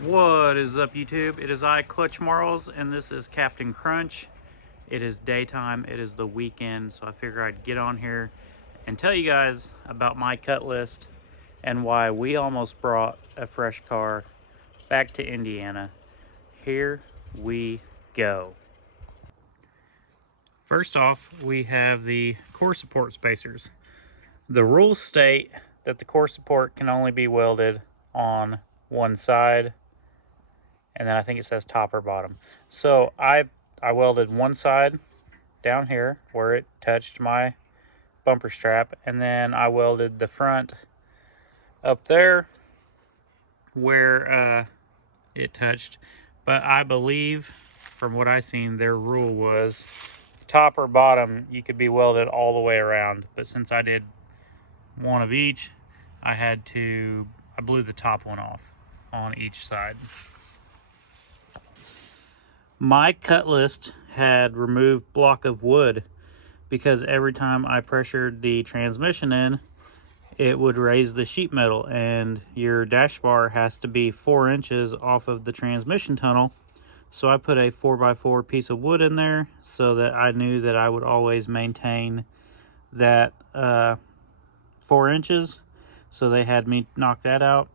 What is up, YouTube? It is I, Clutch Marles, and this is Captain Crunch. It is daytime, it is the weekend, so I figure I'd get on here and tell you guys about my cut list and why we almost brought a fresh car back to Indiana. Here we go. First off, we have the core support spacers. The rules state that the core support can only be welded on one side, and then I think it says top or bottom. So I welded one side down here where it touched my bumper strap, and then I welded the front up there where it touched. But I believe, from what I seen, their rule was top or bottom you could be welded all the way around, but since I did one of each, I blew the top one off on each side. My cut list had removed block of wood because every time I pressured the transmission in, it would raise the sheet metal, and your dash bar has to be 4 inches off of the transmission tunnel. So I put a 4x4 piece of wood in there so that I knew that I would always maintain that 4 inches. So they had me knock that out.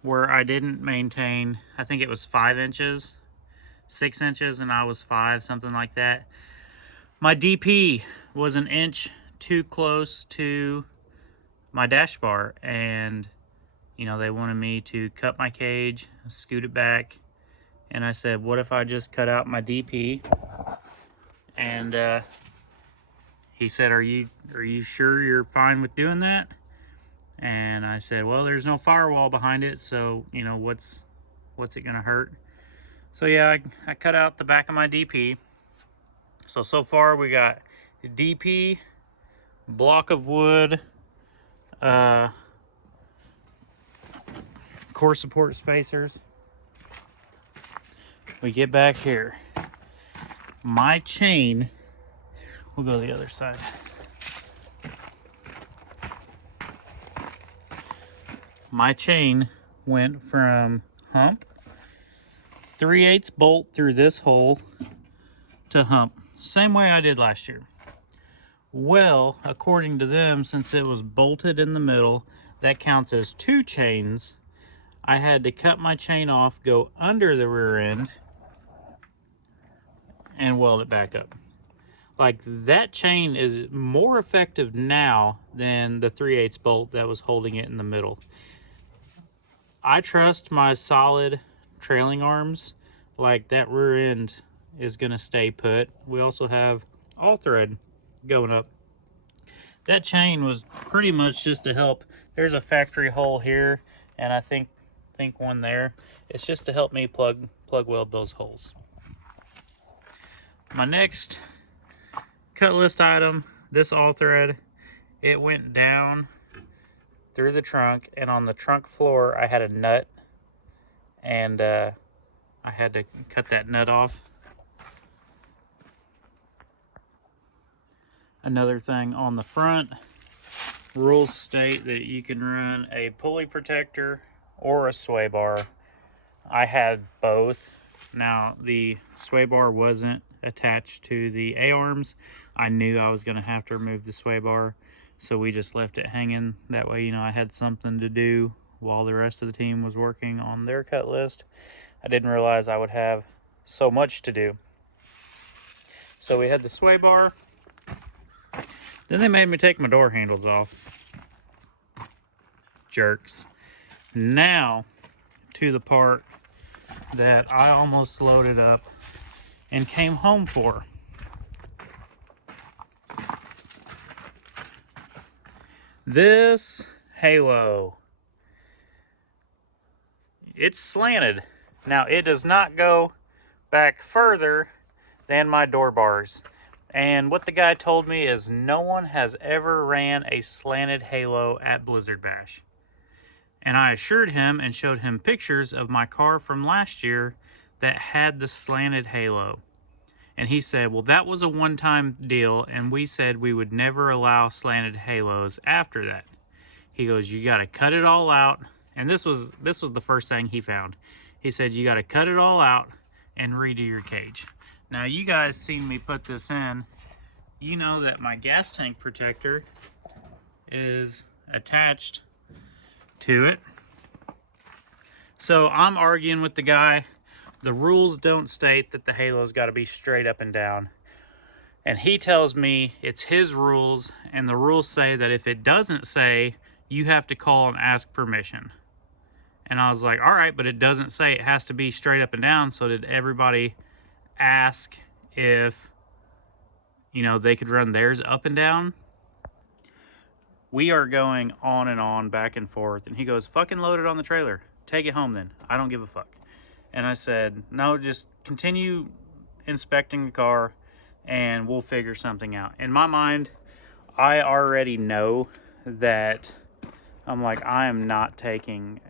Where I didn't maintain, I think it was 5 inches, 6 inches, and I was 5, something like that. My DP was an inch too close to my dash bar, and they wanted me to cut my cage, scoot it back, and I said, what if I just cut out my DP? And he said, are you sure you're fine with doing that? And I said, well, there's no firewall behind it, so what's it gonna hurt? So yeah, I cut out the back of my DP. So far we got DP, block of wood, core support spacers. We get back here. My chain, we'll go to the other side. My chain went from hump, 3/8 bolt through this hole, to hump. Same way I did last year. Well, according to them, since it was bolted in the middle, that counts as 2 chains. I had to cut my chain off, go under the rear end, and weld it back up. Like, that chain is more effective now than the 3/8 bolt that was holding it in the middle. I trust my solid trailing arms. Like, that rear end is gonna stay put. We also have all thread going up. That chain was pretty much just to help. There's a factory hole here, and I think one there. It's just to help me plug weld those holes. My next cut list item, this all thread, it went down through the trunk, and on the trunk floor I had a nut, and I had to cut that nut off. Another thing on the front, rules state that you can run a pulley protector or a sway bar. I had both. Now, the sway bar wasn't attached to the A-arms. I knew I was going to have to remove the sway bar, so we just left it hanging. That way, I had something to do while the rest of the team was working on their cut list. I didn't realize I would have so much to do. So we had the sway bar. Then they made me take my door handles off. Jerks. Now, to the part that I almost loaded up and came home for. This halo. It's slanted. Now, it does not go back further than my door bars. And what the guy told me is no one has ever ran a slanted halo at Blizzard Bash. And I assured him and showed him pictures of my car from last year that had the slanted halo. And he said, well, that was a one-time deal, and we said we would never allow slanted halos after that. He goes, you got to cut it all out And this was the first thing he found. He said, you got to cut it all out and redo your cage. Now, you guys seen me put this in. You know that my gas tank protector is attached to it. So I'm arguing with the guy. The rules don't state that the halo's got to be straight up and down. And he tells me it's his rules, and the rules say that if it doesn't say, you have to call and ask permission. And I was like, all right, but it doesn't say it has to be straight up and down. So did everybody ask if, you know, they could run theirs up and down? We are going on and on, back and forth. And he goes, fucking load it on the trailer. Take it home then. I don't give a fuck. And I said, no, just continue inspecting the car and we'll figure something out. In my mind, I already know that I'm like, I'm not cutting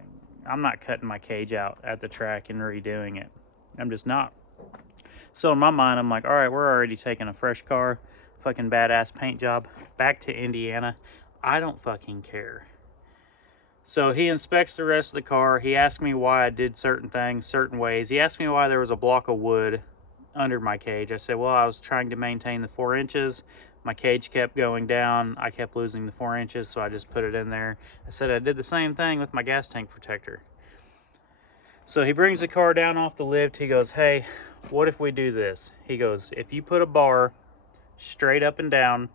my cage out at the track and redoing it. I'm just not. So in my mind, I'm like, all right, we're already taking a fresh car, fucking badass paint job, back to Indiana. I don't fucking care. So he inspects the rest of the car. He asked me why I did certain things, certain ways. He asked me why there was a block of wood under my cage. I said, well, I was trying to maintain the 4 inches. My cage kept going down. I kept losing the 4 inches, so I just put it in there. I said I did the same thing with my gas tank protector. So he brings the car down off the lift. He goes, hey, what if we do this? He goes, if you put a bar straight up and down,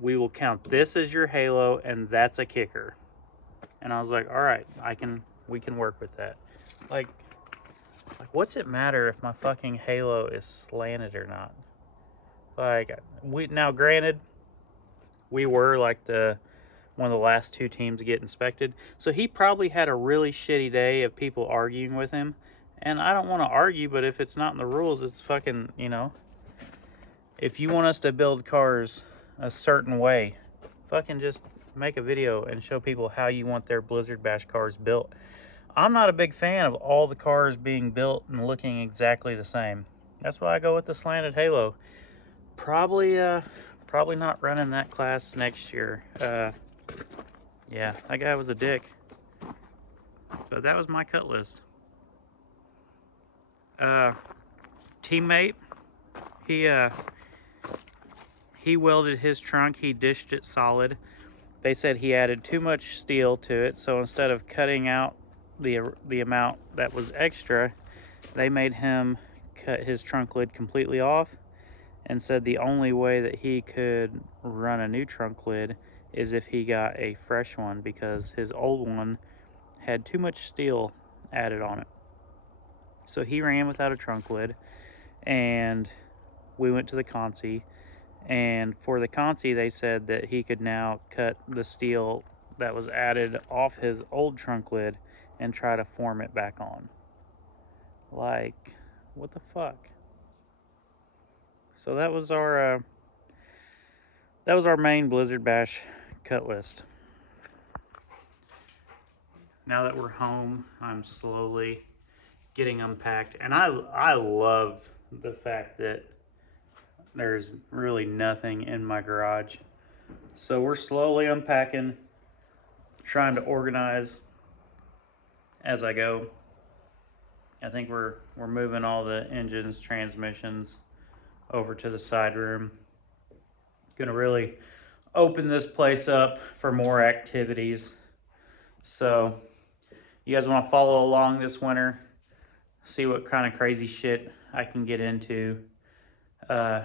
we will count this as your halo, and that's a kicker. And I was like, all right, we can work with that. Like what's it matter if my fucking halo is slanted or not? Like, now granted, we were like one of the last 2 teams to get inspected. So he probably had a really shitty day of people arguing with him. And I don't want to argue, but if it's not in the rules, it's fucking, you know. If you want us to build cars a certain way, fucking just make a video and show people how you want their Blizzard Bash cars built. I'm not a big fan of all the cars being built and looking exactly the same. That's why I go with the slanted halo. Probably not running that class next year. Yeah, that guy was a dick. So that was my cut list. Teammate, he welded his trunk. He dished it solid. They said he added too much steel to it, so instead of cutting out the amount that was extra, they made him cut his trunk lid completely off, and said the only way that he could run a new trunk lid is if he got a fresh one, because his old one had too much steel added on it. So he ran without a trunk lid, and we went to the consi, and for the consi they said that he could now cut the steel that was added off his old trunk lid and try to form it back on. Like, what the fuck? So that was our main Blizzard Bash cut list. Now that we're home, I'm slowly getting unpacked, and I love the fact that there's really nothing in my garage. So we're slowly unpacking, trying to organize as I go. I think we're moving all the engines, transmissions over to the side room. Gonna really open this place up for more activities. So you guys want to follow along this winter, see what kind of crazy shit I can get into. The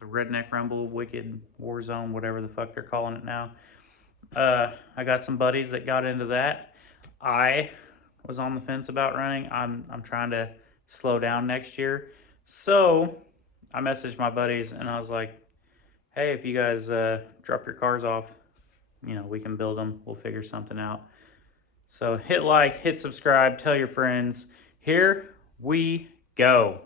Redneck Rumble, Wicked Warzone, whatever the fuck they're calling it now. I got some buddies that got into that. I was on the fence about running. I'm trying to slow down next year. So I messaged my buddies and I was like, hey, if you guys drop your cars off, you know, we can build them. We'll figure something out. So hit like, hit subscribe, tell your friends. Here we go.